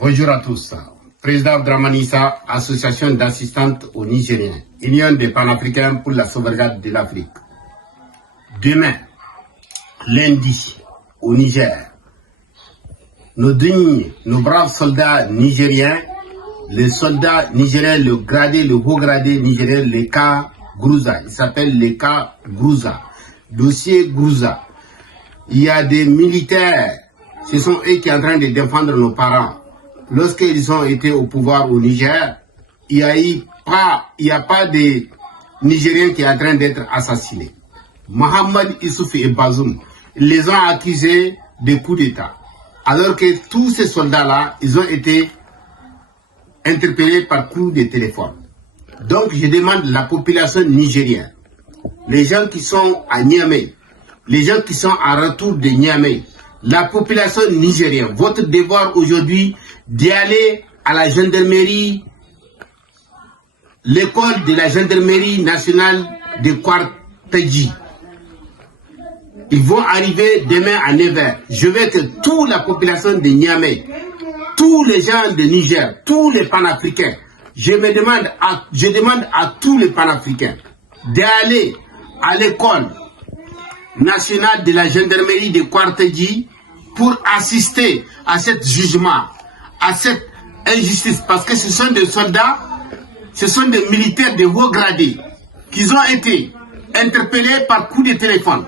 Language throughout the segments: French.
Bonjour à tous. Président Abdrahmane Issa, association d'assistantes aux Nigériens, Union des panafricains pour la sauvegarde de l'Afrique. Demain, lundi, au Niger, nos dignes, nos braves soldats nigériens, les soldats nigériens, le gradé, le haut gradé nigérien, les cas Grouza, ils s'appellent les cas Grouza, dossier Grouza. Il y a des militaires, ce sont eux qui sont en train de défendre nos parents. Lorsqu'ils ont été au pouvoir au Niger, il n'y a pas de Nigériens qui sont en train d'être assassinés. Mohamed Issouf et Bazoum, ils les ont accusés de coup d'État. Alors que tous ces soldats-là, ils ont été interpellés par coup de téléphone. Donc je demande à la population nigérienne, les gens qui sont à Niamey, les gens qui sont en retour de Niamey, la population nigérienne, votre devoir aujourd'hui d'y aller à la gendarmerie, l'école de la gendarmerie nationale de Kwartadji. Ils vont arriver demain à 9h. Je veux que toute la population de Niamey, tous les gens de Niger, tous les panafricains, je demande à tous les panafricains d'aller à l'école nationale de la gendarmerie de Kwartadji pour assister à ce jugement, à cette injustice, parce que ce sont des soldats, ce sont des militaires de haut gradé qui ont été interpellés par coup de téléphone.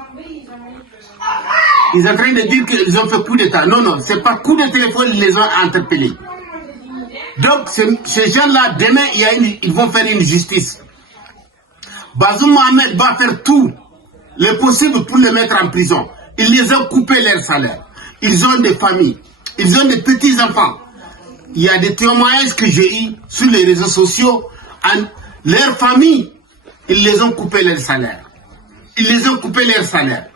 Ils sont en train de dire qu'ils ont fait coup d'État. Non, non, c'est par coup de téléphone qu'ils les ont interpellés. Donc, ces gens-là, demain, ils vont faire une justice. Bazoum Mohamed va faire tout le possible pour les mettre en prison. Ils les ont coupé leur salaire. Ils ont des familles. Ils ont des petits-enfants. Il y a des témoignages que j'ai eu sur les réseaux sociaux. Leurs familles, ils les ont coupé leur salaire. Ils les ont coupé leur salaire.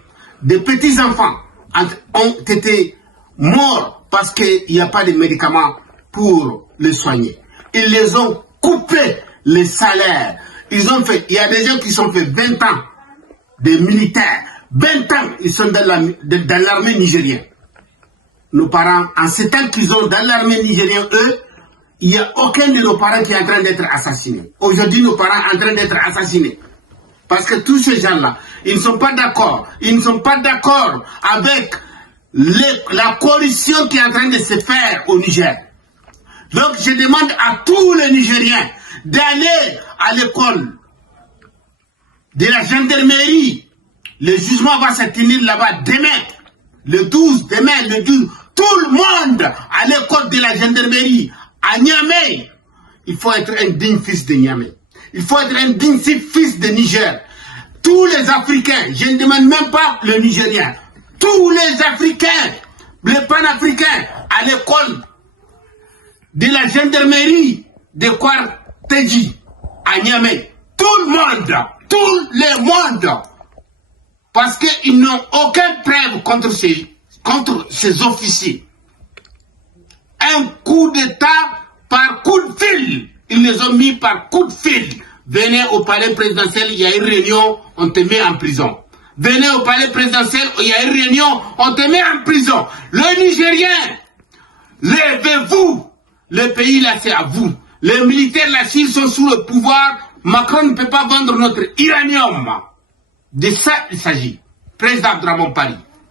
Des petits-enfants ont été morts parce qu'il n'y a pas de médicaments pour les soigner. Ils les ont coupé les salaires. Il y a des gens qui sont fait 20 ans, des militaires. 20 ans, ils sont dans l'armée nigérienne. Nos parents, en ce temps qu'ils ont dans l'armée nigérienne, eux, il n'y a aucun de nos parents qui est en train d'être assassiné. Aujourd'hui, nos parents sont en train d'être assassinés. Parce que tous ces gens-là, ils ne sont pas d'accord. Ils ne sont pas d'accord avec la corruption qui est en train de se faire au Niger. Donc, je demande à tous les Nigériens d'aller à l'école de la gendarmerie. Le jugement va se tenir là-bas demain. Le 12, demain, le 12. Tout le monde à l'école de la gendarmerie à Niamey. Il faut être un digne fils de Niamey. Il faut être un digne fils de Niger. Tous les Africains, je ne demande même pas le Nigérien, tous les Africains, les panafricains à l'école de la gendarmerie de Kwartadji à Niamey. Tout le monde, tout le monde. Parce qu'ils n'ont aucune preuve contre ces officiers. Un coup d'État par coup de fil. Ils les ont mis par coup de fil. Venez au palais présidentiel, il y a une réunion, on te met en prison. Venez au palais présidentiel, il y a une réunion, on te met en prison. Le Nigérien, levez-vous. Le pays là, c'est à vous. Les militaires là, s'ils sont sous le pouvoir, Macron ne peut pas vendre notre uranium. De ça, il s'agit. Président Abdrahmane Paris.